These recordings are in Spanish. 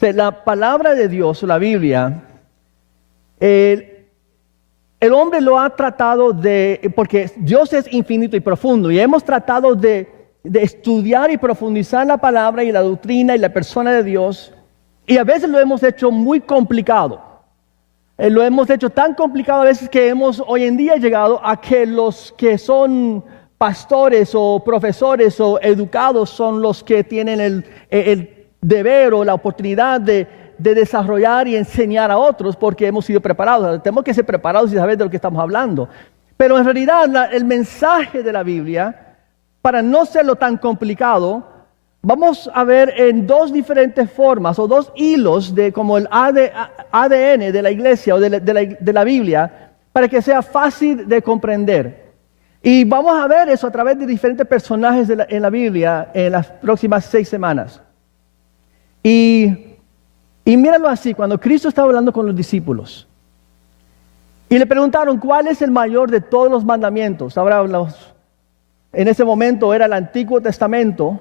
sea, la palabra de Dios, la Biblia, el hombre lo ha tratado porque Dios es infinito y profundo, y hemos tratado de estudiar y profundizar la palabra y la doctrina y la persona de Dios, y a veces lo hemos hecho muy complicado. Lo hemos hecho tan complicado a veces que hemos hoy en día llegado a que los que son pastores o profesores o educados son los que tienen el deber o la oportunidad de desarrollar y enseñar a otros, porque hemos sido preparados. Tenemos que ser preparados y saber de lo que estamos hablando. Pero en realidad el mensaje de la Biblia, para no serlo tan complicado, vamos a ver en dos diferentes formas o dos hilos de como el ADN de la iglesia o de la Biblia, para que sea fácil de comprender. Y vamos a ver eso a través de diferentes personajes en la Biblia en las próximas 6 semanas. Y míralo así, cuando Cristo estaba hablando con los discípulos y le preguntaron cuál es el mayor de todos los mandamientos. Ahora en ese momento era el Antiguo Testamento.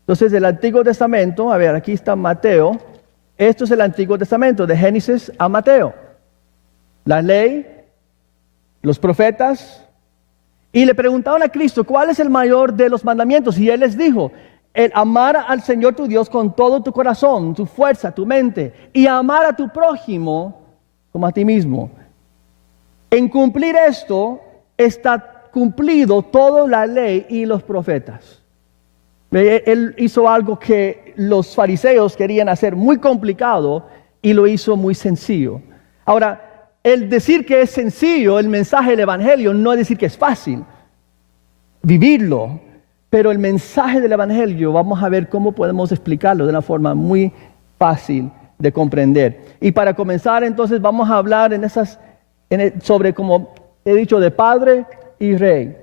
Entonces el Antiguo Testamento, a ver, aquí está Mateo. Esto es el Antiguo Testamento, de Génesis a Mateo. La ley, los profetas. Y le preguntaron a Cristo, ¿cuál es el mayor de los mandamientos? Y Él les dijo, el amar al Señor tu Dios con todo tu corazón, tu fuerza, tu mente, y amar a tu prójimo como a ti mismo. En cumplir esto está cumplido toda la ley y los profetas. Él hizo algo que los fariseos querían hacer muy complicado y lo hizo muy sencillo. Ahora, el decir que es sencillo, el mensaje del Evangelio, no es decir que es fácil vivirlo. Pero el mensaje del Evangelio, vamos a ver cómo podemos explicarlo de una forma muy fácil de comprender. Y para comenzar, entonces, vamos a hablar sobre, como he dicho, de padre y rey.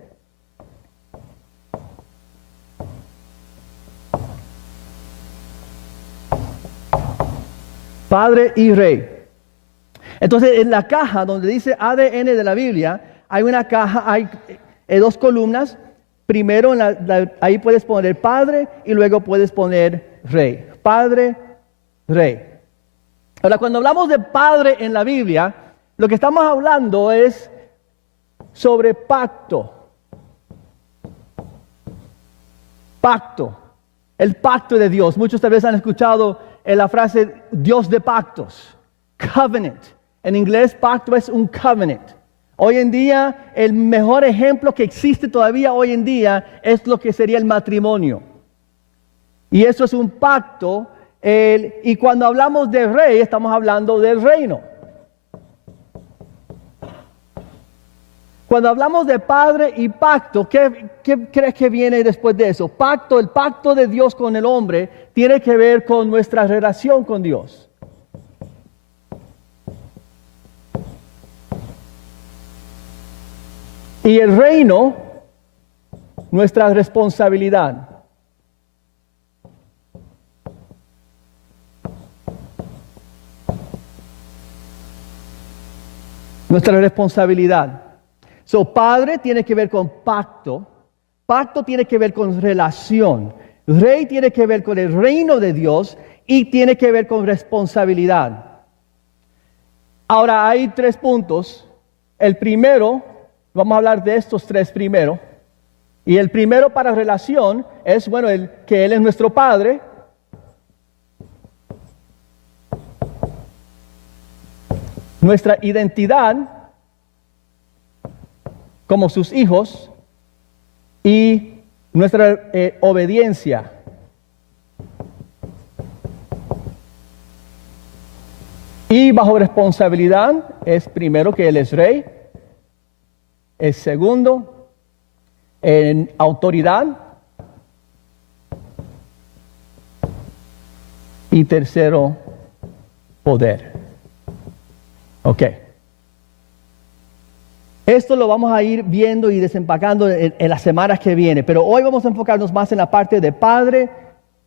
Padre y rey. Entonces, en la caja donde dice ADN de la Biblia, hay una caja, hay 2 columnas. Primero, ahí puedes poner padre y luego puedes poner rey. Padre, rey. Ahora, cuando hablamos de padre en la Biblia, lo que estamos hablando es sobre pacto. Pacto. El pacto de Dios. Muchos tal vez han escuchado la frase Dios de pactos. Covenant. En inglés, pacto es un covenant. Hoy en día, el mejor ejemplo que existe todavía hoy en día es lo que sería el matrimonio. Y eso es un pacto. Y cuando hablamos de rey, estamos hablando del reino. Cuando hablamos de padre y pacto, ¿qué crees que viene después de eso? Pacto, el pacto de Dios con el hombre, tiene que ver con nuestra relación con Dios. Y el reino, nuestra responsabilidad. Nuestra responsabilidad. Padre tiene que ver con pacto. Pacto tiene que ver con relación. Rey tiene que ver con el reino de Dios y tiene que ver con responsabilidad. Ahora hay 3 puntos. El primero, vamos a hablar de estos 3 primero. Y el primero para relación es, que Él es nuestro Padre. Nuestra identidad como sus hijos y nuestra obediencia. Y bajo responsabilidad es primero que Él es rey. Es segundo, en autoridad. Y tercero, poder. Ok. Esto lo vamos a ir viendo y desempacando en las semanas que vienen. Pero hoy vamos a enfocarnos más en la parte de padre,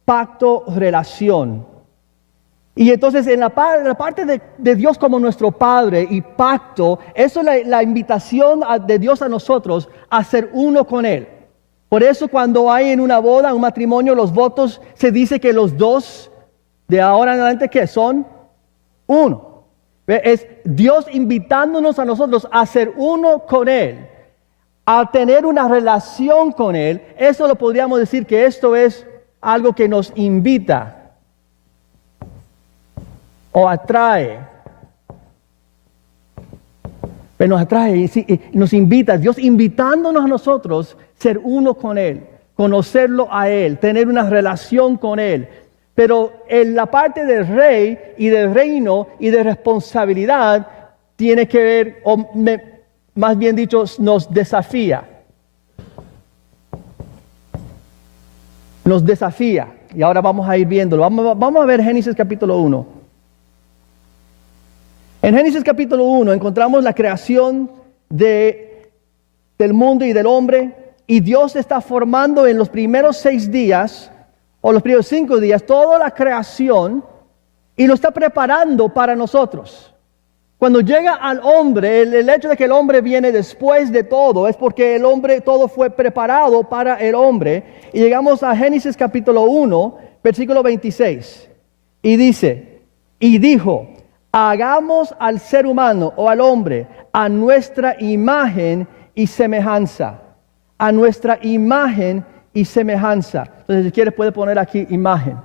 pacto, relación. Y entonces en la parte de Dios como nuestro Padre y pacto, eso es la invitación de Dios a nosotros a ser uno con Él. Por eso cuando hay en una boda, un matrimonio, los votos, se dice que los dos De ahora en adelante, ¿qué? Son uno. Es Dios invitándonos a nosotros a ser uno con Él, a tener una relación con Él. Eso lo podríamos decir que esto es algo que nos invita o atrae. Pero nos atrae y nos invita, Dios invitándonos a nosotros a ser uno con Él, conocerlo a Él, tener una relación con Él. Pero en la parte del rey y del reino y de responsabilidad tiene que ver, más bien dicho, nos desafía. Nos desafía. Y ahora vamos a ir viéndolo. Vamos a ver Génesis capítulo 1. En Génesis capítulo 1 encontramos la creación del mundo y del hombre. Y Dios está formando en los primeros 6 días, o los primeros 5 días, toda la creación. Y lo está preparando para nosotros. Cuando llega al hombre, el hecho de que el hombre viene después de todo, es porque el hombre, todo fue preparado para el hombre. Y llegamos a Génesis capítulo 1, versículo 26. Y dice, y dijo, hagamos al ser humano o al hombre a nuestra imagen y semejanza. A nuestra imagen y semejanza. Entonces, si quieres, puede poner aquí imagen.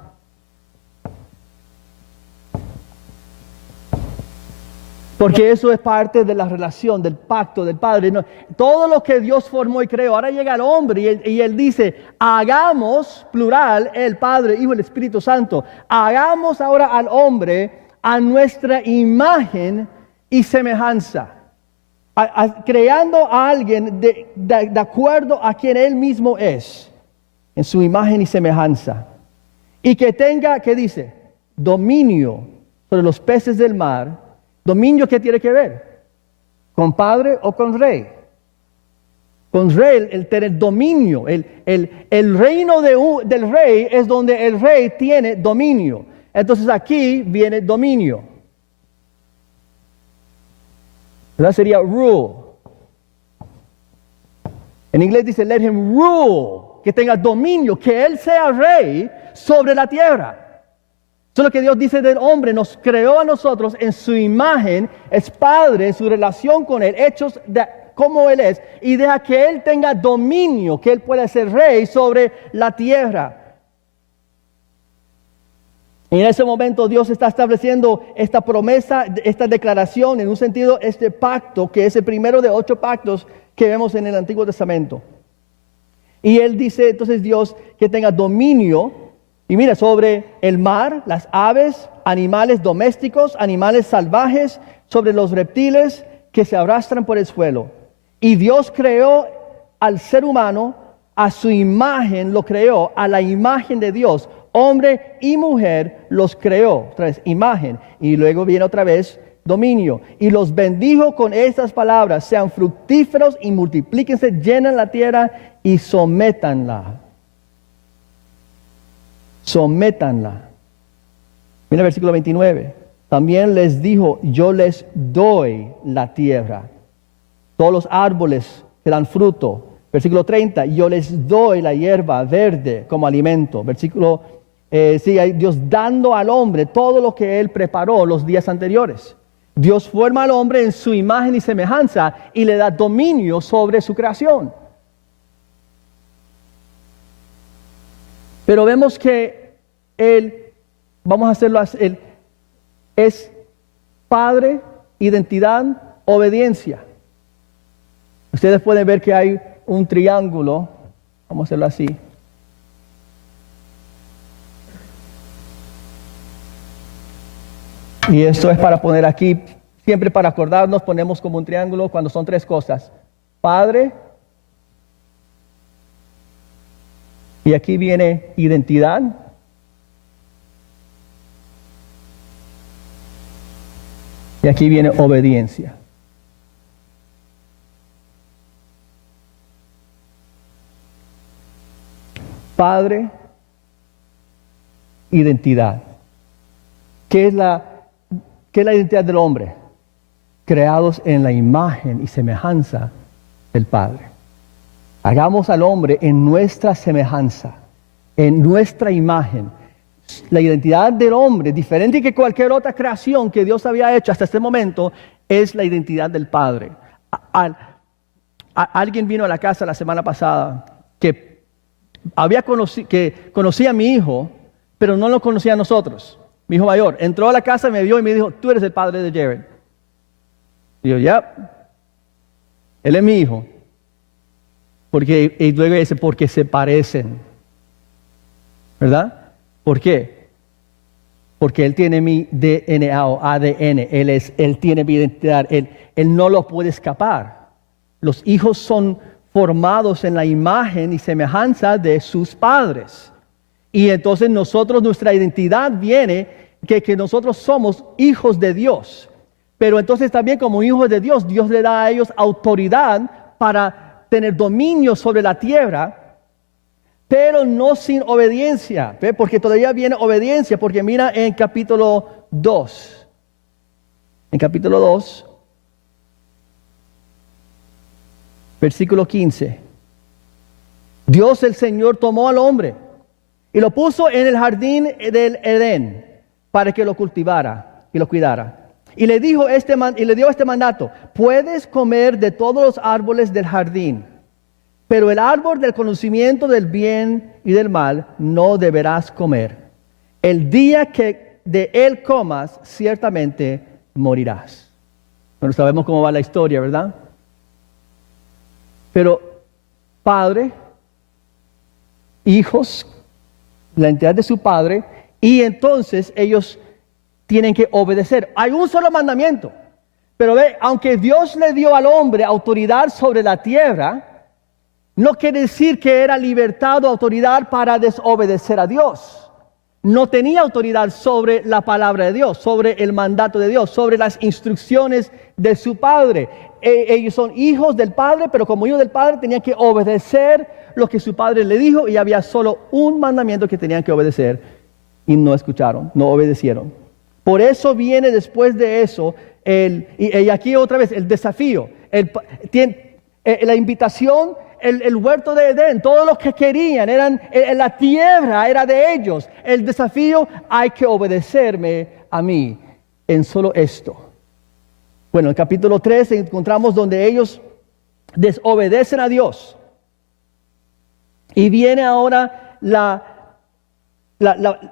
Porque eso es parte de la relación, del pacto, del Padre. No, todo lo que Dios formó y creó. Ahora llega el hombre y él dice, hagamos, plural, el Padre, Hijo y el Espíritu Santo. Hagamos ahora al hombre a nuestra imagen y semejanza. Creando a alguien de acuerdo a quien Él mismo es. En su imagen y semejanza. Y que tenga, ¿qué dice? Dominio sobre los peces del mar. ¿Dominio qué tiene que ver? ¿Con padre o con rey? Con rey, el tener dominio. El reino del rey es donde el rey tiene dominio. Entonces aquí viene dominio. ¿Verdad? Sería rule. En inglés dice let him rule. Que tenga dominio, que él sea rey sobre la tierra. Eso es lo que Dios dice del hombre, nos creó a nosotros en su imagen, es padre, su relación con Él, hechos de como Él es, y deja que Él tenga dominio, que Él pueda ser rey sobre la tierra. Y en ese momento Dios está estableciendo esta promesa, esta declaración, en un sentido, este pacto, que es el primero de 8 pactos que vemos en el Antiguo Testamento. Y Él dice, entonces Dios, que tenga dominio. Y mira, sobre el mar, las aves, animales domésticos, animales salvajes, sobre los reptiles que se arrastran por el suelo. Y Dios creó al ser humano, a su imagen lo creó, a la imagen de Dios. Hombre y mujer los creó. Otra vez, imagen. Y luego viene otra vez dominio. Y los bendijo con estas palabras: sean fructíferos y multiplíquense, llenen la tierra y sométanla. Sométanla. Mira el versículo 29. También les dijo, yo les doy la tierra. Todos los árboles que dan fruto. Versículo 30. Yo les doy la hierba verde como alimento. Versículo, Dios dando al hombre todo lo que Él preparó los días anteriores. Dios forma al hombre en su imagen y semejanza y le da dominio sobre su creación. Pero vemos que Él, vamos a hacerlo así, Él es Padre, identidad, obediencia. Ustedes pueden ver que hay un triángulo, vamos a hacerlo así. Y esto es para poner aquí, siempre para acordarnos, ponemos como un triángulo cuando son 3 cosas. Padre. Y aquí viene identidad. Y aquí viene obediencia. Padre, identidad. ¿Qué es la identidad del hombre? Creados en la imagen y semejanza del Padre. Hagamos al hombre en nuestra semejanza, en nuestra imagen, La identidad del hombre, diferente que cualquier otra creación que Dios había hecho hasta este momento, es la identidad del Padre. Alguien vino a la casa la semana pasada que conocía a mi hijo, pero no lo conocía a nosotros. Mi hijo mayor entró a la casa, me vio y me dijo: tú eres el padre de Jared. Y yo, ya, él es mi hijo. Y luego dice, porque se parecen. ¿Verdad? ¿Por qué? Porque él tiene mi DNA o ADN. Él tiene mi identidad. Él no lo puede escapar. Los hijos son formados en la imagen y semejanza de sus padres. Y entonces nuestra identidad viene que nosotros somos hijos de Dios. Pero entonces también como hijos de Dios, Dios le da a ellos autoridad para tener dominio sobre la tierra, pero no sin obediencia, ¿ve? Porque todavía viene obediencia, porque mira en capítulo 2. En capítulo 2, versículo 15. Dios el Señor tomó al hombre y lo puso en el jardín del Edén para que lo cultivara y lo cuidara. Y le dio este mandato: puedes comer de todos los árboles del jardín, pero el árbol del conocimiento del bien y del mal no deberás comer. El día que de él comas, ciertamente morirás. Bueno, sabemos cómo va la historia, ¿verdad? Pero padre, hijos, la entidad de su padre, y entonces ellos tienen que obedecer. Hay un solo mandamiento, pero ve, aunque Dios le dio al hombre autoridad sobre la tierra, no quiere decir que era libertad o autoridad para desobedecer a Dios. No tenía autoridad sobre la palabra de Dios, sobre el mandato de Dios, sobre las instrucciones de su padre. Ellos son hijos del Padre, pero como hijos del Padre tenían que obedecer lo que su padre le dijo, y había solo un mandamiento que tenían que obedecer, y no escucharon, no obedecieron. Por eso viene después de eso, y aquí otra vez el desafío, la invitación, el huerto de Edén, todo lo que querían, la tierra era de ellos. El desafío: hay que obedecerme a mí en solo esto. Bueno, en el capítulo 3 encontramos donde ellos desobedecen a Dios. Y viene ahora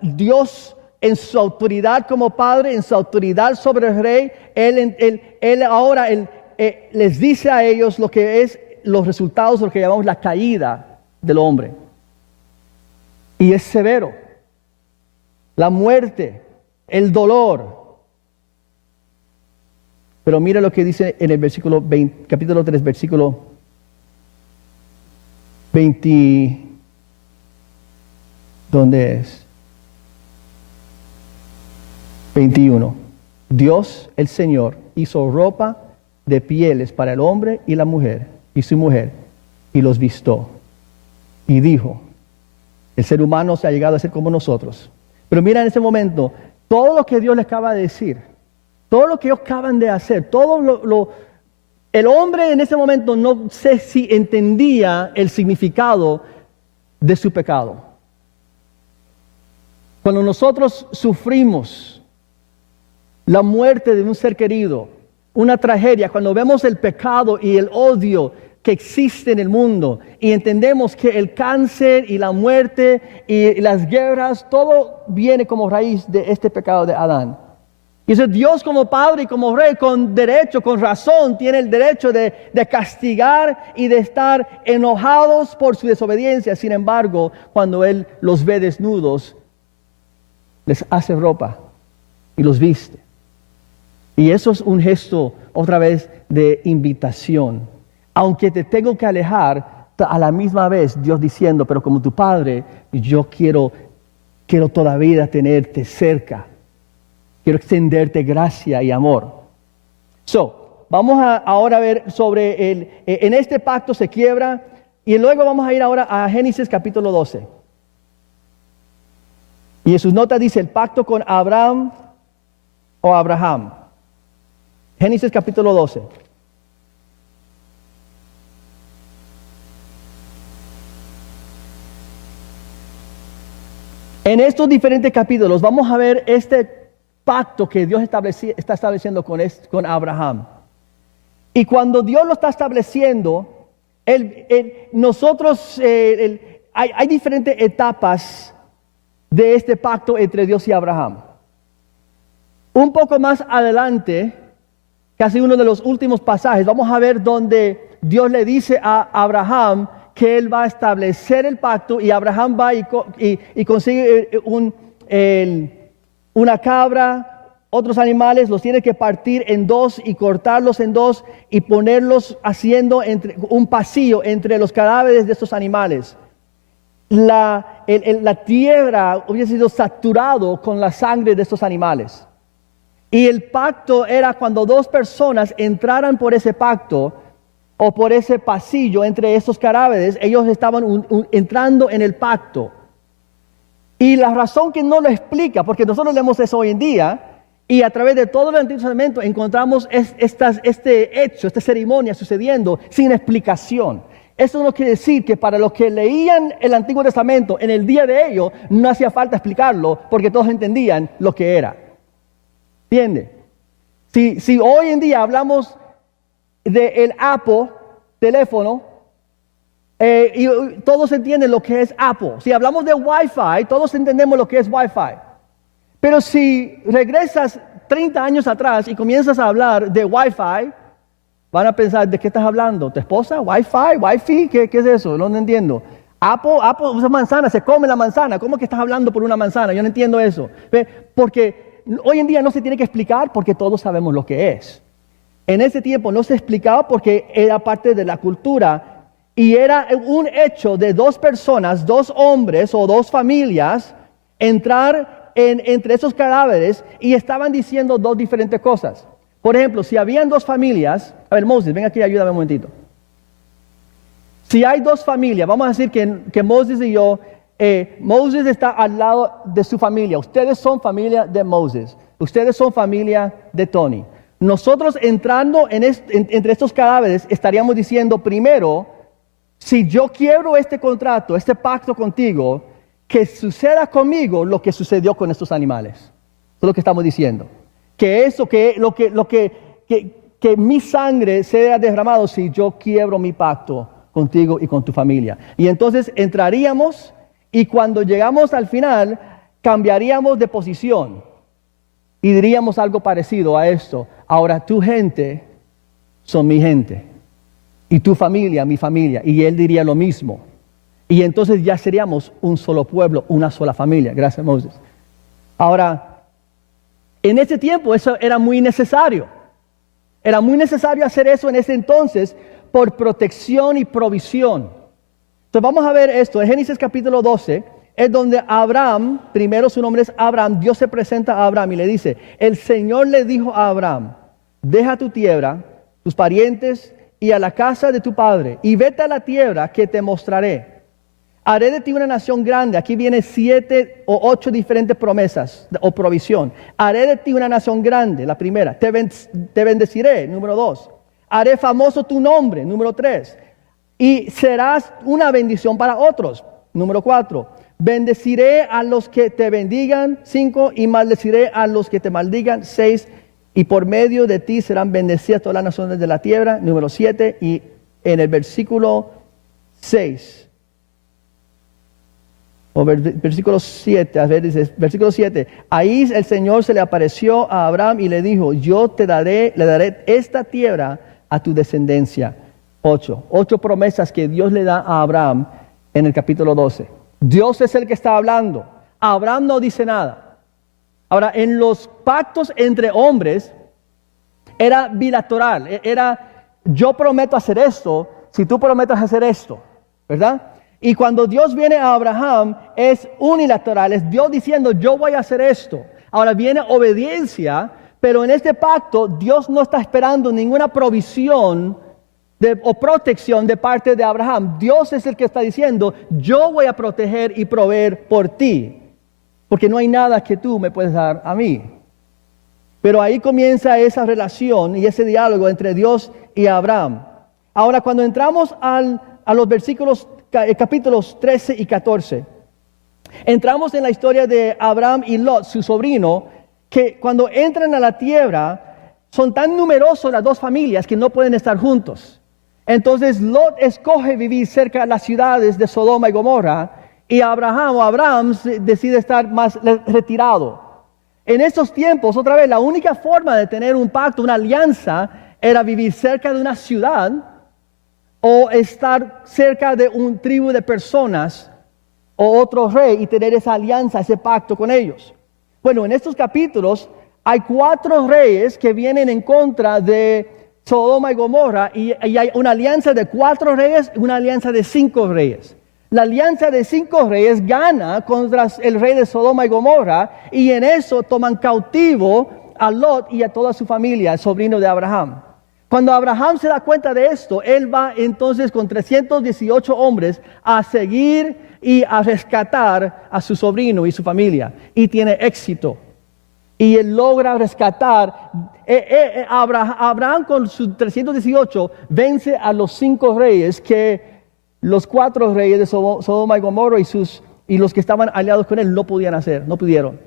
Dios en su autoridad como padre, en su autoridad sobre el rey. Él ahora les dice a ellos lo que es los resultados de lo que llamamos la caída del hombre. Y es severo. La muerte, el dolor. Pero mira lo que dice en el versículo 20, capítulo 3, versículo 20. ¿Dónde es? 21. Dios, el Señor, hizo ropa de pieles para el hombre y la mujer y su mujer, y los vistió. Y dijo: el ser humano se ha llegado a ser como nosotros. Pero mira en ese momento, todo lo que Dios le acaba de decir, todo lo que ellos acaban de hacer, el hombre en ese momento no sé si entendía el significado de su pecado. Cuando nosotros sufrimos la muerte de un ser querido, una tragedia, cuando vemos el pecado y el odio que existe en el mundo, y entendemos que el cáncer y la muerte y las guerras, todo viene como raíz de este pecado de Adán. Y eso, Dios como Padre y como Rey, con derecho, con razón, tiene el derecho de castigar y de estar enojados por su desobediencia. Sin embargo, cuando Él los ve desnudos, les hace ropa y los viste. Y eso es un gesto, otra vez, de invitación. Aunque te tengo que alejar, a la misma vez Dios diciendo: pero como tu Padre, yo quiero todavía tenerte cerca. Quiero extenderte gracia y amor. Vamos ahora a ver sobre en este pacto se quiebra, y luego vamos a ir ahora a Génesis capítulo 12. Y en sus notas dice: el pacto con Abraham o Abraham. Génesis capítulo 12. En estos diferentes capítulos vamos a ver este pacto que Dios está estableciendo con Abraham. Y cuando Dios lo está estableciendo, hay diferentes etapas de este pacto entre Dios y Abraham. Un poco más adelante, casi uno de los últimos pasajes, vamos a ver donde Dios le dice a Abraham que Él va a establecer el pacto, y Abraham va y consigue una cabra, otros animales, los tiene que partir en dos y cortarlos en dos y ponerlos haciendo un pasillo entre los cadáveres de estos animales. La tierra hubiera sido saturado con la sangre de estos animales. Y el pacto era cuando dos personas entraran por ese pacto o por ese pasillo entre estos cadáveres, ellos estaban entrando en el pacto. Y la razón que no lo explica, porque nosotros leemos eso hoy en día, y a través de todo el Antiguo Testamento encontramos este hecho, esta ceremonia sucediendo sin explicación. Eso no quiere decir que para los que leían el Antiguo Testamento en el día de ellos no hacía falta explicarlo, porque todos entendían lo que era. ¿Entiende? Si hoy en día hablamos del Apple teléfono, y todos entienden lo que es Apple. Si hablamos de Wi-Fi, todos entendemos lo que es Wi-Fi. Pero si regresas 30 años atrás y comienzas a hablar de Wi-Fi, van a pensar, ¿de qué estás hablando? ¿Tu esposa? ¿Wi-Fi? ¿Wi-Fi? ¿Qué es eso? No entiendo. Apple usa manzana, se come la manzana. ¿Cómo que estás hablando por una manzana? Yo no entiendo eso. Porque hoy en día no se tiene que explicar porque todos sabemos lo que es. En ese tiempo no se explicaba porque era parte de la cultura y era un hecho de dos personas, dos hombres o dos familias entrar entre esos cadáveres y estaban diciendo dos diferentes cosas. Por ejemplo, si habían dos familias, a ver, Moses, ven aquí, ayúdame un momentito. Si hay dos familias, vamos a decir que Moses y yo, Moses está al lado de su familia. Ustedes son familia de Moses. Ustedes son familia de Tony. Nosotros entrando entre estos cadáveres estaríamos diciendo primero, si yo quiebro este contrato, este pacto contigo, que suceda conmigo lo que sucedió con estos animales. Eso es lo que estamos diciendo. Que mi sangre sea derramado si yo quiebro mi pacto contigo y con tu familia. Y entonces entraríamos y cuando llegamos al final cambiaríamos de posición y diríamos algo parecido a esto. Ahora tu gente son mi gente y tu familia mi familia. Y él diría lo mismo. Y entonces ya seríamos un solo pueblo, una sola familia. Gracias, Moses. Ahora, en ese tiempo eso era muy necesario. Era muy necesario hacer eso en ese entonces por protección y provisión. Entonces vamos a ver esto. En Génesis capítulo 12 es donde Abraham, primero su nombre es Abraham, Dios se presenta a Abraham y le dice, el Señor le dijo a Abraham, deja tu tierra, tus parientes y a la casa de tu padre y vete a la tierra que te mostraré. Haré de ti una nación grande. Aquí viene 7 o 8 diferentes promesas o provisión. Haré de ti una nación grande, la primera. Te bendeciré, número 2. Haré famoso tu nombre, número 3. Y serás una bendición para otros, número 4. Bendeciré a los que te bendigan, 5. Y maldeciré a los que te maldigan, 6. Y por medio de ti serán bendecidas todas las naciones de la tierra, número 7. Y en el versículo 6. O versículo 7, a ver, dice, versículo 7, ahí el Señor se le apareció a Abraham y le dijo, yo le daré esta tierra a tu descendencia. 8 promesas que Dios le da a Abraham en el capítulo 12. Dios es el que está hablando. Abraham no dice nada. Ahora, en los pactos entre hombres era bilateral. Era, yo prometo hacer esto si tú prometes hacer esto, ¿verdad? Y cuando Dios viene a Abraham es unilateral, es Dios diciendo yo voy a hacer esto. Ahora viene obediencia, pero en este pacto Dios no está esperando ninguna provisión o protección de parte de Abraham. Dios es el que está diciendo yo voy a proteger y proveer por ti, porque no hay nada que tú me puedes dar a mí. Pero ahí comienza esa relación y ese diálogo entre Dios y Abraham. Ahora cuando entramos a los versículos capítulos 13 y 14, Entramos en la historia de Abraham y Lot, su sobrino, que cuando entran a la tierra, son tan numerosos las dos familias que no pueden estar juntos. Entonces Lot escoge vivir cerca de las ciudades de Sodoma y Gomorra, y Abraham decide estar más retirado. En estos tiempos, otra vez, la única forma de tener un pacto, una alianza, era vivir cerca de una ciudad o estar cerca de un tribu de personas o otro rey y tener esa alianza, ese pacto con ellos. Bueno, en estos capítulos hay 4 reyes que vienen en contra de Sodoma y Gomorra y hay una alianza de 4 reyes y una alianza de 5 reyes. La alianza de 5 reyes gana contra el rey de Sodoma y Gomorra y en eso toman cautivo a Lot y a toda su familia, el sobrino de Abraham. Cuando Abraham se da cuenta de esto, él va entonces con 318 hombres a seguir y a rescatar a su sobrino y su familia. Y tiene éxito. Y él logra rescatar. Abraham con sus 318 vence a los 5 reyes que los 4 reyes de Sodoma y Gomorra y los que estaban aliados con él no podían hacer, no pudieron.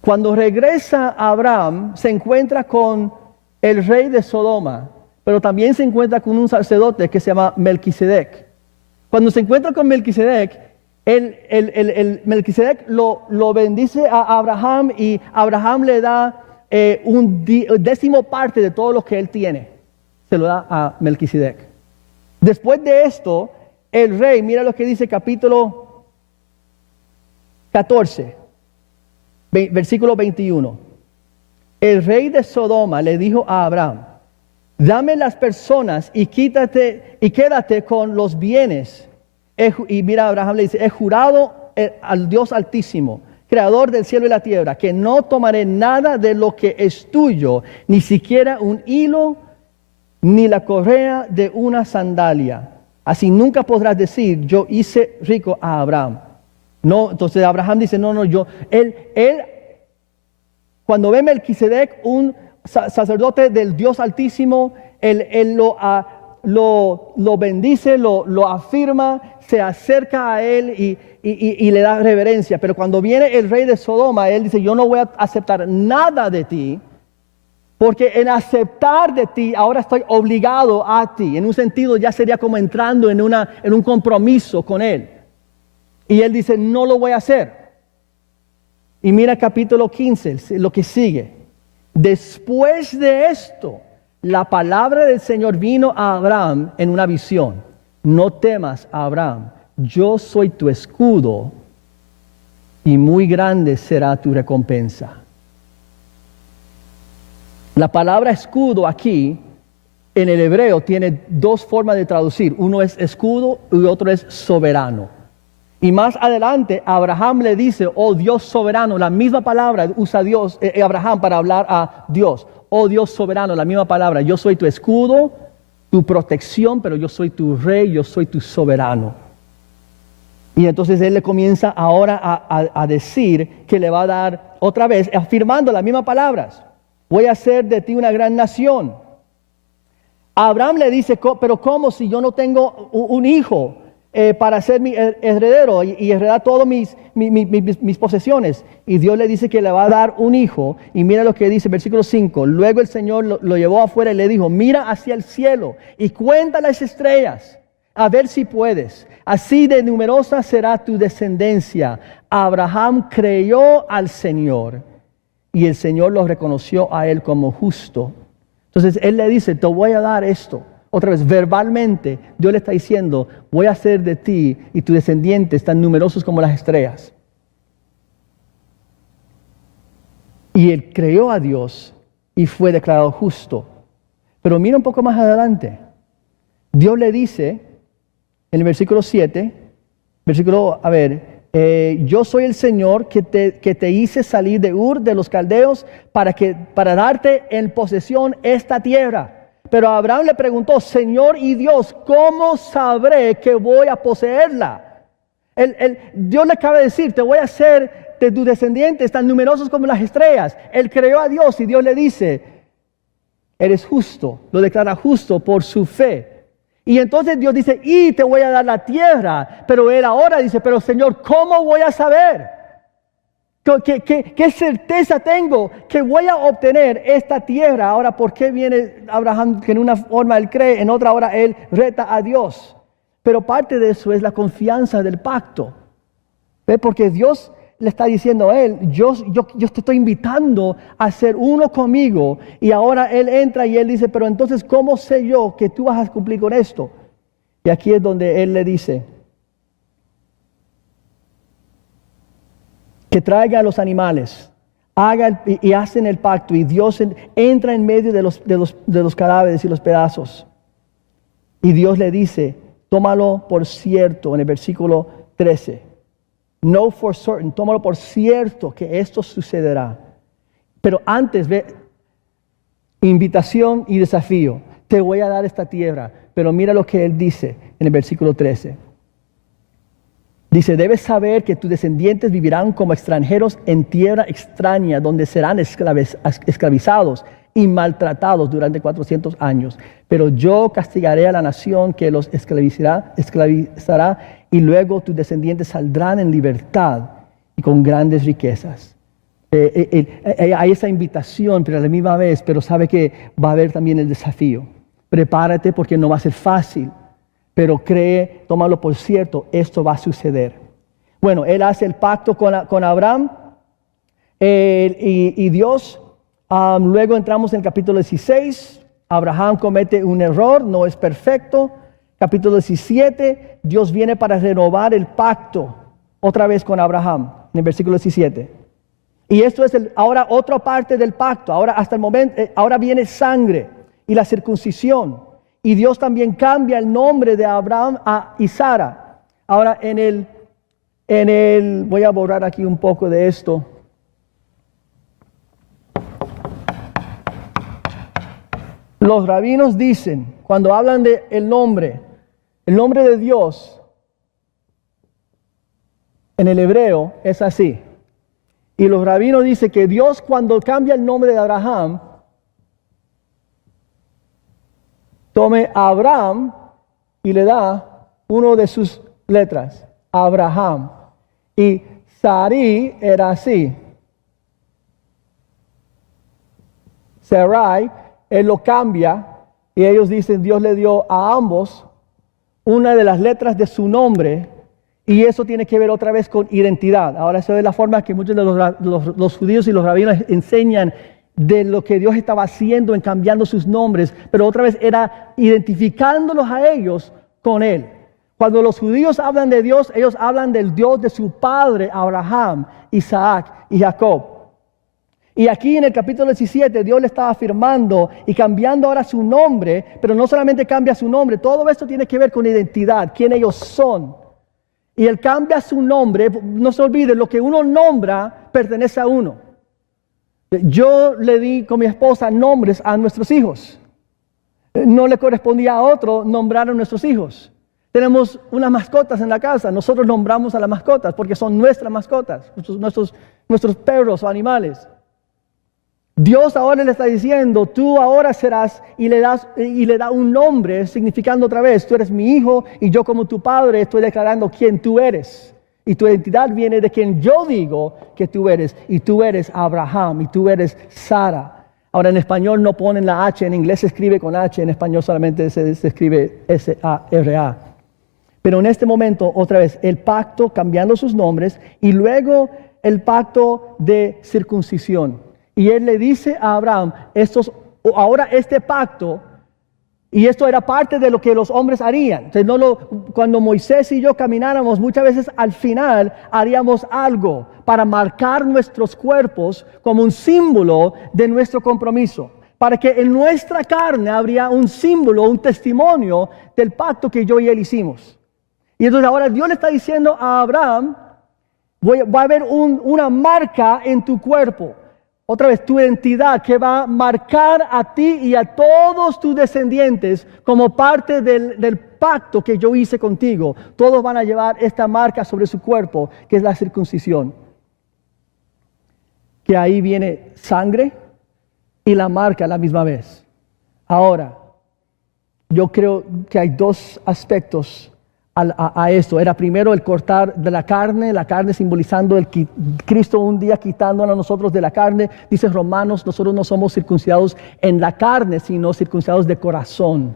Cuando regresa Abraham, se encuentra con el rey de Sodoma, pero también se encuentra con un sacerdote que se llama Melquisedec. Cuando se encuentra con Melquisedec, Melquisedec lo bendice a Abraham y Abraham le da un 10º parte de todo lo que él tiene. Se lo da a Melquisedec. Después de esto, el rey, mira lo que dice capítulo 14, versículo 21. El rey de Sodoma le dijo a Abraham: dame las personas y quédate con los bienes. Y mira, Abraham le dice: he jurado al Dios Altísimo, creador del cielo y la tierra, que no tomaré nada de lo que es tuyo, ni siquiera un hilo, ni la correa de una sandalia. Así nunca podrás decir: yo hice rico a Abraham. No, entonces Abraham dice: él cuando ve Melquisedec, un sacerdote del Dios Altísimo, él lo bendice, lo afirma, se acerca a él y le da reverencia. Pero cuando viene el rey de Sodoma, él dice: yo no voy a aceptar nada de ti, porque en aceptar de ti, ahora estoy obligado a ti. En un sentido ya sería como entrando en un compromiso con él. Y él dice: no lo voy a hacer. Y mira capítulo 15, lo que sigue. Después de esto, la palabra del Señor vino a Abraham en una visión. No temas, Abraham, yo soy tu escudo y muy grande será tu recompensa. La palabra escudo aquí, en el hebreo, tiene 2 formas de traducir. Uno es escudo y otro es soberano. Y más adelante, Abraham le dice: oh Dios soberano. La misma palabra usa Abraham para hablar a Dios. Oh Dios soberano, la misma palabra. Yo soy tu escudo, tu protección, pero yo soy tu rey, yo soy tu soberano. Y entonces él le comienza ahora a decir que le va a dar otra vez, afirmando las mismas palabras: voy a hacer de ti una gran nación. Abraham le dice: pero ¿cómo si yo no tengo un hijo para ser mi heredero y heredar todas mis posesiones? Y Dios le dice que le va a dar un hijo. Y mira lo que dice versículo 5. Luego el Señor lo llevó afuera y le dijo: mira hacia el cielo y cuenta las estrellas, a ver si puedes. Así de numerosa será tu descendencia. Abraham creyó al Señor y el Señor lo reconoció a él como justo. Entonces él le dice: te voy a dar esto. Otra vez, verbalmente, Dios le está diciendo: voy a hacer de ti y tus descendientes tan numerosos como las estrellas. Y él creyó a Dios y fue declarado justo. Pero mira un poco más adelante. Dios le dice, en el versículo 7, yo soy el Señor que te hice salir de Ur de los Caldeos para darte en posesión esta tierra. Pero Abraham le preguntó: Señor y Dios, ¿cómo sabré que voy a poseerla? Dios le acaba de decir: te voy a hacer de tus descendientes tan numerosos como las estrellas. Él creyó a Dios y Dios le dice: eres justo, lo declara justo por su fe. Y entonces Dios dice, y te voy a dar la tierra. Pero él ahora dice, pero Señor, ¿cómo voy a saber? ¿Qué certeza tengo que voy a obtener esta tierra? Ahora, ¿por qué viene Abraham que en una forma él cree, en otra hora él reta a Dios? Pero parte de eso es la confianza del pacto. ¿Ve? Porque Dios le está diciendo a él, yo te estoy invitando a ser uno conmigo. Y ahora él entra y él dice, pero entonces, ¿cómo sé yo que tú vas a cumplir con esto? Y aquí es donde él le dice, que traiga a los animales, y hacen el pacto, y Dios entra en medio de los cadáveres y los pedazos. Y Dios le dice, tómalo por cierto, en el versículo 13. Know for certain, tómalo por cierto que esto sucederá. Pero antes, ve, invitación y desafío. Te voy a dar esta tierra. Pero mira lo que él dice en el versículo 13. Dice, debes saber que tus descendientes vivirán como extranjeros en tierra extraña, donde serán esclavizados y maltratados durante 400 años. Pero yo castigaré a la nación que los esclavizará, y luego tus descendientes saldrán en libertad y con grandes riquezas. Hay esa invitación, pero a la misma vez, pero sabe que va a haber también el desafío. Prepárate porque no va a ser fácil. Pero cree, tómalo por cierto, esto va a suceder. Bueno, él hace el pacto con Abraham y Dios. Luego entramos en el capítulo 16. Abraham comete un error, no es perfecto. Capítulo 17, Dios viene para renovar el pacto otra vez con Abraham, en el versículo 17. Y esto es ahora otra parte del pacto. Ahora hasta el momento, ahora viene sangre y la circuncisión. Y Dios también cambia el nombre de Abraham y Sara. Ahora voy a borrar aquí un poco de esto. Los rabinos dicen, cuando hablan de el nombre de Dios, en el hebreo es así. Y los rabinos dicen que Dios, cuando cambia el nombre de Abraham, tome a Abraham y le da uno de sus letras, Abraham. Y Sarai era así. Sarai, él lo cambia y ellos dicen, Dios le dio a ambos una de las letras de su nombre, y eso tiene que ver otra vez con identidad. Ahora, esa es la forma que muchos de los judíos y los rabinos enseñan de lo que Dios estaba haciendo en cambiando sus nombres, pero otra vez era identificándolos a ellos con Él. Cuando los judíos hablan de Dios, ellos hablan del Dios de su padre Abraham, Isaac y Jacob. Y aquí en el capítulo 17 Dios le estaba afirmando y cambiando ahora su nombre, pero no solamente cambia su nombre, todo esto tiene que ver con identidad, quién ellos son. Y Él cambia su nombre, no se olvide, lo que uno nombra pertenece a uno. Yo le di con mi esposa nombres a nuestros hijos. No le correspondía a otro nombrar a nuestros hijos. Tenemos unas mascotas en la casa. Nosotros nombramos a las mascotas porque son nuestras mascotas, nuestros perros o animales. Dios ahora le está diciendo, tú ahora serás, y le da un nombre, significando otra vez, tú eres mi hijo y yo como tu padre estoy declarando quién tú eres. Y tu identidad viene de quien yo digo que tú eres. Y tú eres Abraham y tú eres Sara. Ahora en español no ponen la H, en inglés se escribe con H, en español solamente se escribe S-A-R-A. Pero en este momento, otra vez, el pacto cambiando sus nombres y luego el pacto de circuncisión. Y él le dice a Abraham, ahora este pacto, y esto era parte de lo que los hombres harían. Entonces, cuando Moisés y yo camináramos, muchas veces al final haríamos algo para marcar nuestros cuerpos como un símbolo de nuestro compromiso. Para que en nuestra carne habría un símbolo, un testimonio del pacto que yo y él hicimos. Y entonces ahora Dios le está diciendo a Abraham, va a haber una marca en tu cuerpo. Otra vez, tu identidad que va a marcar a ti y a todos tus descendientes como parte del pacto que yo hice contigo. Todos van a llevar esta marca sobre su cuerpo, que es la circuncisión. Que ahí viene sangre y la marca a la misma vez. Ahora, yo creo que hay dos aspectos a esto. Era primero el cortar de la carne simbolizando Cristo un día quitándonos a nosotros de la carne. Dice Romanos, nosotros no somos circuncidados en la carne, sino circuncidados de corazón.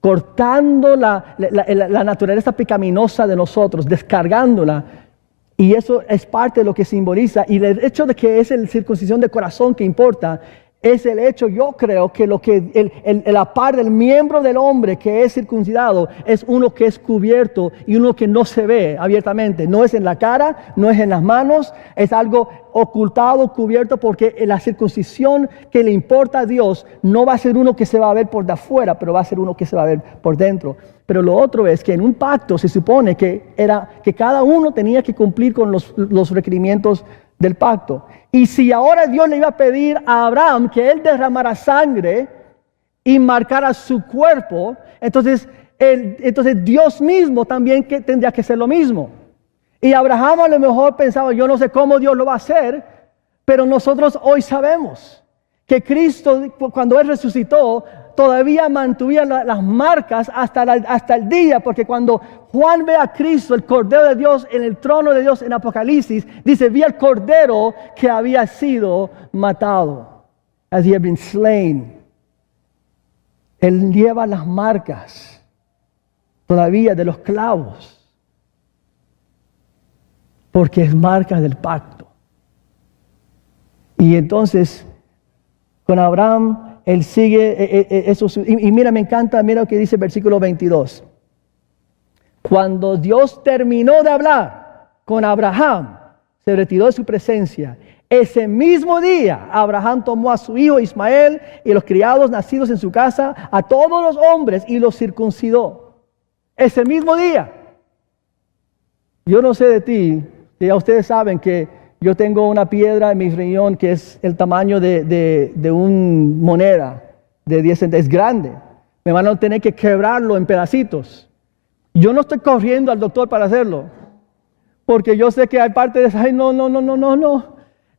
Cortando la naturaleza pecaminosa de nosotros, descargándola. Y eso es parte de lo que simboliza. Y el hecho de que es la circuncisión de corazón que importa, es el hecho, yo creo, que la parte del miembro del hombre que es circuncidado es uno que es cubierto y uno que no se ve abiertamente. No es en la cara, no es en las manos, es algo ocultado, cubierto, porque la circuncisión que le importa a Dios no va a ser uno que se va a ver por de afuera, pero va a ser uno que se va a ver por dentro. Pero lo otro es que en un pacto se supone que cada uno tenía que cumplir con los requerimientos del pacto. Y si ahora Dios le iba a pedir a Abraham que él derramara sangre y marcara su cuerpo, entonces Dios mismo también tendría que hacer lo mismo. Y Abraham a lo mejor pensaba, yo no sé cómo Dios lo va a hacer, pero nosotros hoy sabemos que Cristo, cuando Él resucitó, todavía mantuvía las marcas hasta el día, porque cuando Juan ve a Cristo, el Cordero de Dios, en el trono de Dios en Apocalipsis, dice, vi al Cordero que había sido matado, as he had been slain. Él lleva las marcas todavía de los clavos, porque es marca del pacto. Y entonces, con Abraham, él sigue eso. Y mira, me encanta, mira lo que dice el versículo 22. Cuando Dios terminó de hablar con Abraham, se retiró de su presencia. Ese mismo día, Abraham tomó a su hijo Ismael y los criados nacidos en su casa, a todos los hombres, y los circuncidó. Ese mismo día. Yo no sé de ti, ya ustedes saben que yo tengo una piedra en mi riñón que es el tamaño de una moneda de 10 centavos. Es grande. Me van a tener que quebrarlo en pedacitos. Yo no estoy corriendo al doctor para hacerlo. Porque yo sé que hay parte de eso. Ay, no. No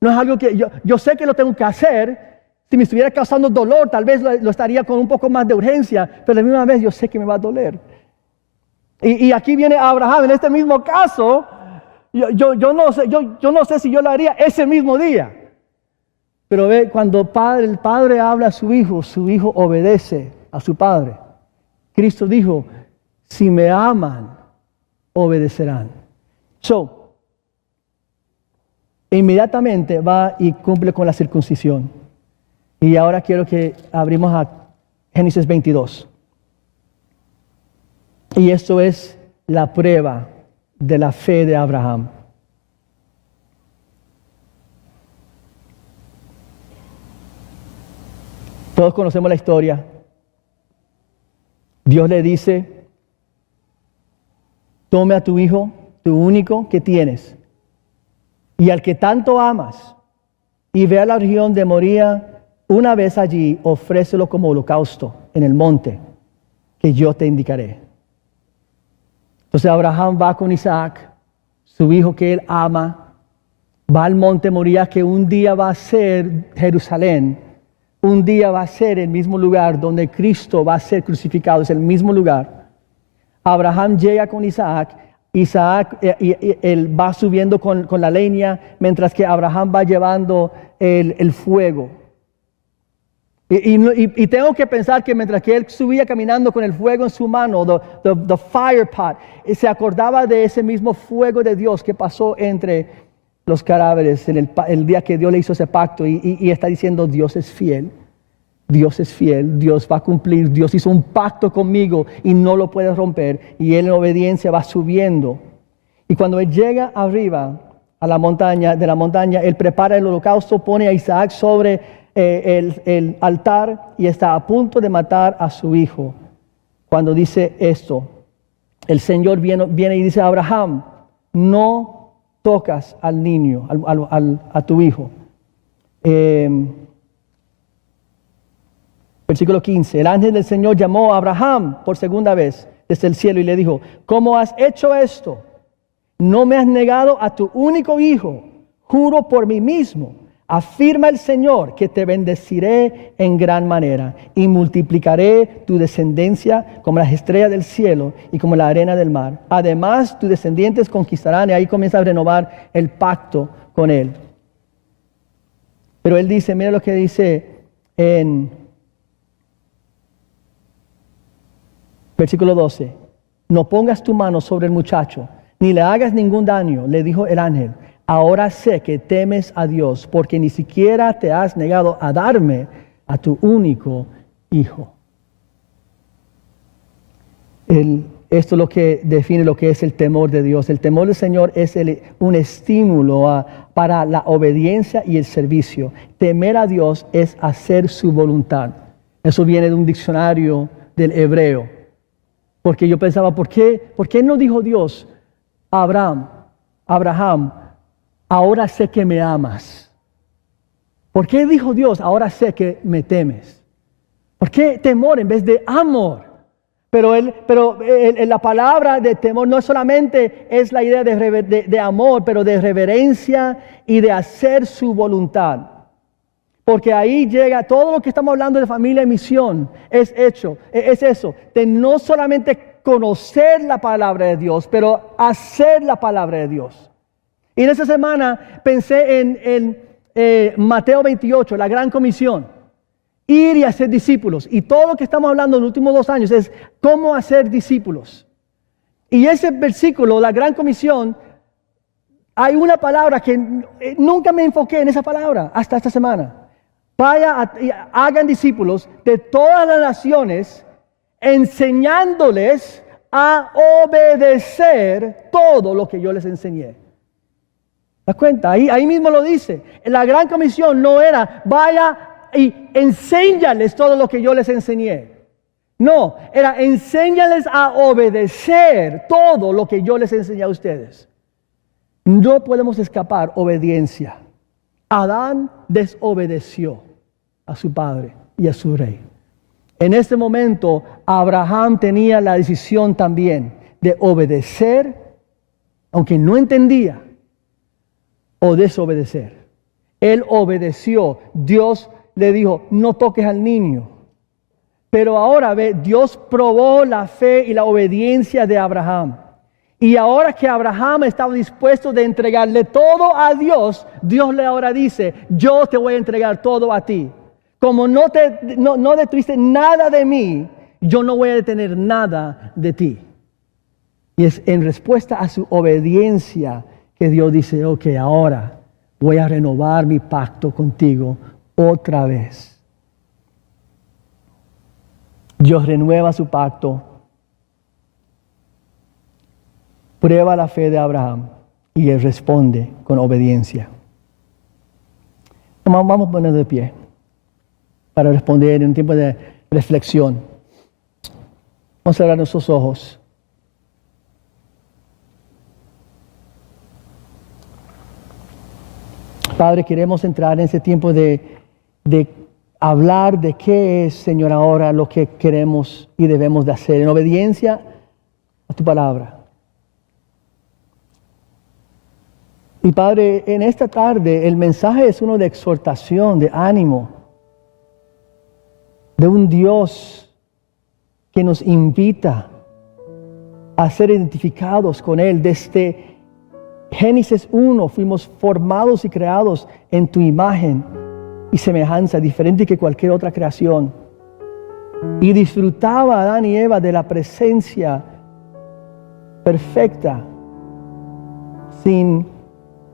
es algo que yo sé que lo tengo que hacer. Si me estuviera causando dolor, tal vez lo estaría con un poco más de urgencia. Pero a la misma vez yo sé que me va a doler. Y aquí viene Abraham en este mismo caso. Yo no sé si yo lo haría ese mismo día. Pero ve, cuando el padre habla a su hijo obedece a su padre. Cristo dijo, si me aman, obedecerán. Inmediatamente va y cumple con la circuncisión. Y ahora quiero que abrimos a Génesis 22. Y esto es la prueba de la fe de Abraham. Todos conocemos la historia. Dios le dice, tome a tu hijo, tu único que tienes, y al que tanto amas, y ve a la región de Moría, una vez allí, ofrécelo como holocausto en el monte que yo te indicaré. Entonces Abraham va con Isaac, su hijo que él ama, va al monte Moría, que un día va a ser Jerusalén, un día va a ser el mismo lugar donde Cristo va a ser crucificado, es el mismo lugar. Abraham llega con Isaac, él va subiendo con la leña, mientras que Abraham va llevando el fuego. Y tengo que pensar que mientras que él subía caminando con el fuego en su mano, the fire pot, se acordaba de ese mismo fuego de Dios que pasó entre los cadáveres en el día que Dios le hizo ese pacto. Y está diciendo, Dios es fiel, Dios es fiel, Dios va a cumplir, Dios hizo un pacto conmigo y no lo puede romper. Y él en obediencia va subiendo. Y cuando él llega arriba a la montaña, él prepara el holocausto, pone a Isaac sobre el altar y está a punto de matar a su hijo. Cuando dice esto, el Señor viene y dice a Abraham, no tocas al niño, a tu hijo. Versículo 15, el ángel del Señor llamó a Abraham por segunda vez desde el cielo y le dijo, ¿cómo has hecho esto? No me has negado a tu único hijo, juro por mí mismo, afirma el Señor que te bendeciré en gran manera y multiplicaré tu descendencia como las estrellas del cielo y como la arena del mar. Además, tus descendientes conquistarán, y ahí comienza a renovar el pacto con él. Pero él dice, mira lo que dice en versículo 12. No pongas tu mano sobre el muchacho, ni le hagas ningún daño, le dijo el ángel. Ahora sé que temes a Dios, porque ni siquiera te has negado a darme a tu único hijo. Esto es lo que define lo que es el temor de Dios. El temor del Señor es un estímulo para la obediencia y el servicio. Temer a Dios es hacer su voluntad. Eso viene de un diccionario del hebreo. Porque yo pensaba, ¿por qué no dijo Dios a Abraham, ahora sé que me amas? ¿Por qué dijo Dios, ahora sé que me temes? ¿Por qué temor en vez de amor? Pero la palabra de temor no solamente es la idea de amor, pero de reverencia y de hacer su voluntad. Porque ahí llega todo lo que estamos hablando de familia y misión, es eso, de no solamente conocer la palabra de Dios, pero hacer la palabra de Dios. Y en esta semana pensé en Mateo 28, la gran comisión, ir y hacer discípulos. Y todo lo que estamos hablando en los últimos 2 años es cómo hacer discípulos. Y ese versículo, la gran comisión, hay una palabra que nunca me enfoqué en esa palabra hasta esta semana. Hagan discípulos de todas las naciones, enseñándoles a obedecer todo lo que yo les enseñé. ¿Das cuenta? Ahí mismo lo dice. La gran comisión no era, vaya y enséñales todo lo que yo les enseñé. No, era enséñales a obedecer todo lo que yo les enseñé a ustedes. No podemos escapar obediencia. Adán desobedeció a su padre y a su rey. En este momento, Abraham tenía la decisión también de obedecer, aunque no entendía, o desobedecer. Él obedeció. Dios le dijo, no toques al niño. Pero ahora Dios probó la fe y la obediencia de Abraham. Y ahora que Abraham estaba dispuesto de entregarle todo a Dios, Dios le ahora dice, yo te voy a entregar todo a ti. Como no detuviste nada de mí, yo no voy a detener nada de ti. Y es en respuesta a su obediencia que Dios dice, ok, ahora voy a renovar mi pacto contigo otra vez. Dios renueva su pacto. Prueba la fe de Abraham y él responde con obediencia. Vamos a ponernos de pie para responder en un tiempo de reflexión. Vamos a cerrar nuestros ojos. Padre, queremos entrar en ese tiempo de hablar de qué es, Señor, ahora lo que queremos y debemos de hacer en obediencia a tu palabra. Y Padre, en esta tarde el mensaje es uno de exhortación, de ánimo, de un Dios que nos invita a ser identificados con Él. Desde Génesis 1 fuimos formados y creados en tu imagen y semejanza, diferente que cualquier otra creación. Y disfrutaba Adán y Eva de la presencia perfecta, sin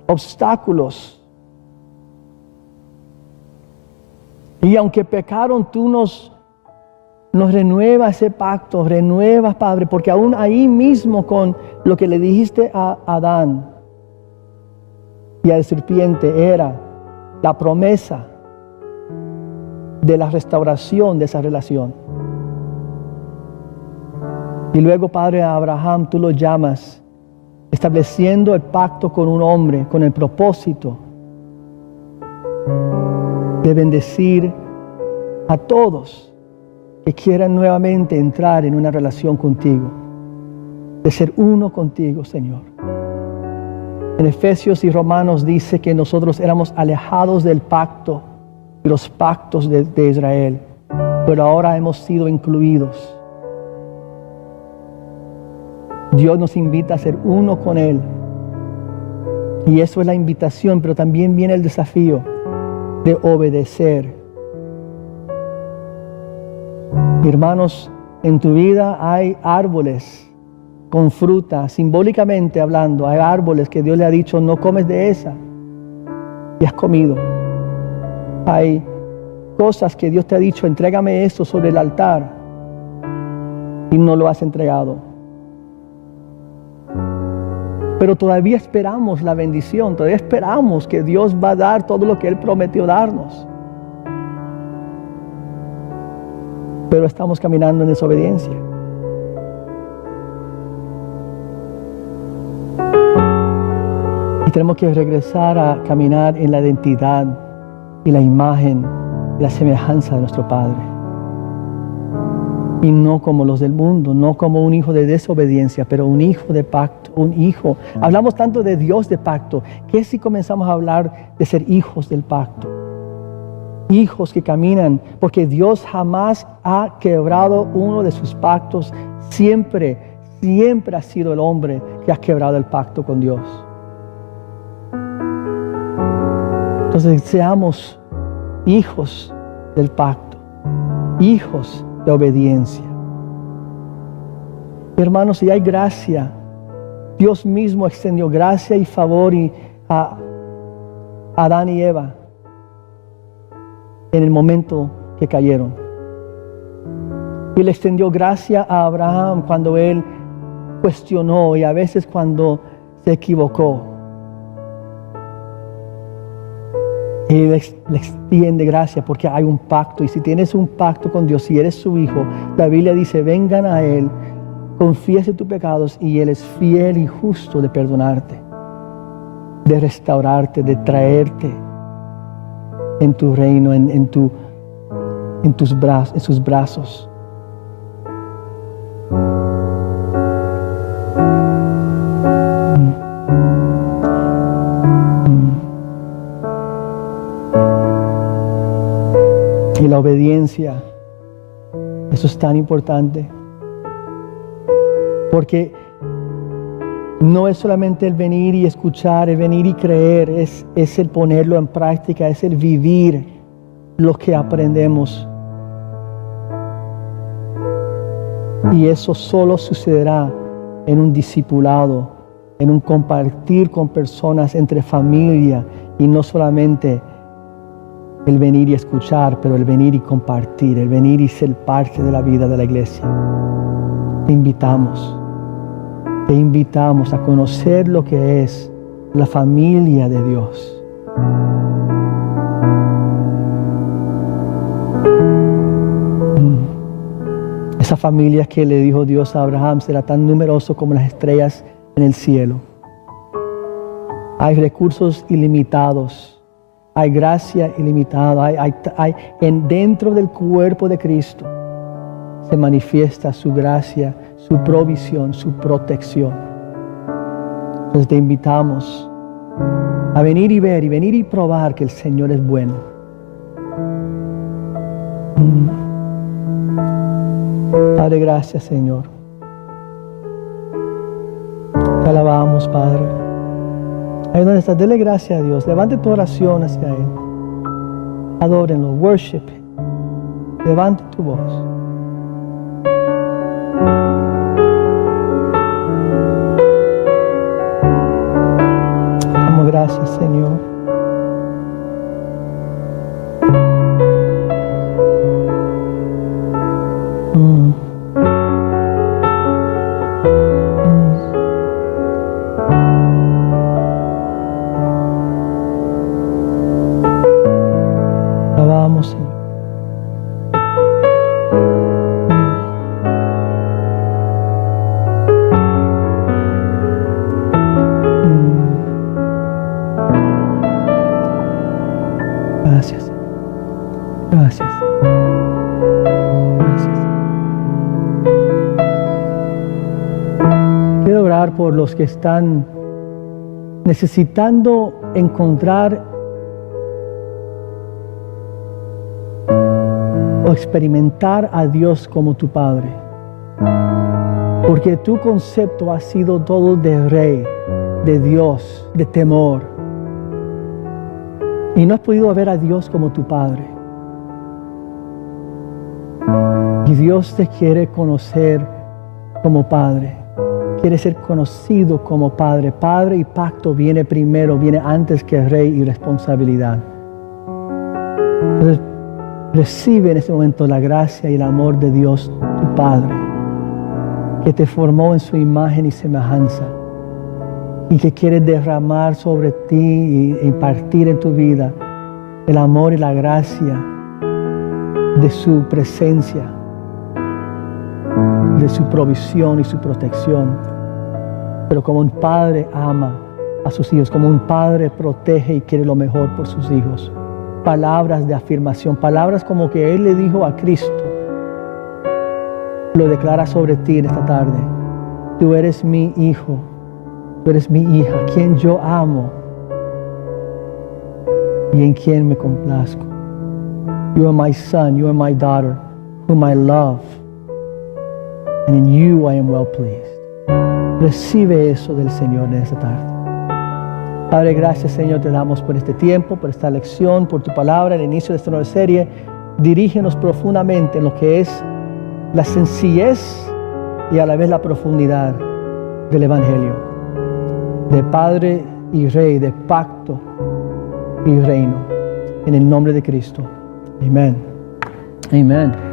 obstáculos. Y aunque pecaron, tú nos renuevas ese pacto, renuevas, Padre, porque aún ahí mismo con lo que le dijiste a Adán y a la serpiente era la promesa de la restauración de esa relación. Y luego, Padre, a Abraham tú lo llamas, estableciendo el pacto con un hombre, con el propósito de bendecir a todos que quieran nuevamente entrar en una relación contigo, de ser uno contigo, Señor. En Efesios y Romanos dice que nosotros éramos alejados del pacto y los pactos de Israel, pero ahora hemos sido incluidos. Dios nos invita a ser uno con Él. Y eso es la invitación, pero también viene el desafío de obedecer. Hermanos, en tu vida hay árboles con fruta, simbólicamente hablando, hay árboles que Dios le ha dicho, no comes de esa, y has comido. Hay cosas que Dios te ha dicho, entrégame esto sobre el altar, y no lo has entregado. Pero todavía esperamos la bendición, todavía esperamos que Dios va a dar todo lo que Él prometió darnos. Pero estamos caminando en desobediencia. Y tenemos que regresar a caminar en la identidad y la imagen y la semejanza de nuestro Padre. Y no como los del mundo, no como un hijo de desobediencia, pero un hijo de pacto, un hijo. Hablamos tanto de Dios de pacto. ¿Qué si comenzamos a hablar de ser hijos del pacto? Hijos que caminan, porque Dios jamás ha quebrado uno de sus pactos. Siempre ha sido el hombre que ha quebrado el pacto con Dios. Entonces seamos hijos del pacto, hijos de obediencia. Hermanos, si hay gracia, Dios mismo extendió gracia y favor a Adán y Eva en el momento que cayeron. Y le extendió gracia a Abraham cuando él cuestionó y a veces cuando se equivocó. Y le extiende gracia porque hay un pacto. Y si tienes un pacto con Dios, si eres su hijo, la Biblia dice, vengan a Él, confiese tus pecados y Él es fiel y justo de perdonarte, de restaurarte, de traerte en tu reino, en sus brazos. Y la obediencia, eso es tan importante, porque no es solamente el venir y escuchar, el venir y creer, es el ponerlo en práctica, es el vivir lo que aprendemos. Y eso solo sucederá en un discipulado, en un compartir con personas entre familia, y no solamente el venir y escuchar, pero el venir y compartir, el venir y ser parte de la vida de la iglesia. Te invitamos a conocer lo que es la familia de Dios. Esa familia que le dijo Dios a Abraham será tan numeroso como las estrellas en el cielo. Hay recursos ilimitados. Hay gracia ilimitada, dentro del cuerpo de Cristo se manifiesta su gracia, su provisión, su protección. Entonces te invitamos a venir y ver y venir y probar que el Señor es bueno. Padre, gracias, Señor. Te alabamos, Padre. Ahí donde estás, dele gracias a Dios. Levante tu oración hacia Él. Adórenlo, worship. Levante tu voz. Damos gracias, Señor. Gracias. Gracias. Gracias. Quiero orar por los que están necesitando encontrar o experimentar a Dios como tu Padre. Porque tu concepto ha sido todo de rey, de Dios, de temor. Y no has podido ver a Dios como tu Padre. Y Dios te quiere conocer como Padre. Quiere ser conocido como Padre. Padre y pacto viene primero, viene antes que rey y responsabilidad. Entonces, recibe en este momento la gracia y el amor de Dios, tu Padre, que te formó en su imagen y semejanza y que quiere derramar sobre ti e impartir en tu vida el amor y la gracia de su presencia, de su provisión y su protección. Pero como un padre ama a sus hijos, como un padre protege y quiere lo mejor por sus hijos. Palabras de afirmación, palabras como que Él le dijo a Cristo, lo declara sobre ti en esta tarde. Tú eres mi hijo, tú eres mi hija, quien yo amo y en quien me complazco. You are my son, you are my daughter, whom I love, and in you I am well pleased. Recibe eso del Señor en esta tarde. Padre, gracias, Señor, te damos por este tiempo, por esta lección, por tu palabra, el inicio de esta nueva serie. Dirígenos profundamente en lo que es la sencillez y a la vez la profundidad del Evangelio, de Padre y Rey, de pacto y reino, en el nombre de Cristo. Amén. Amén.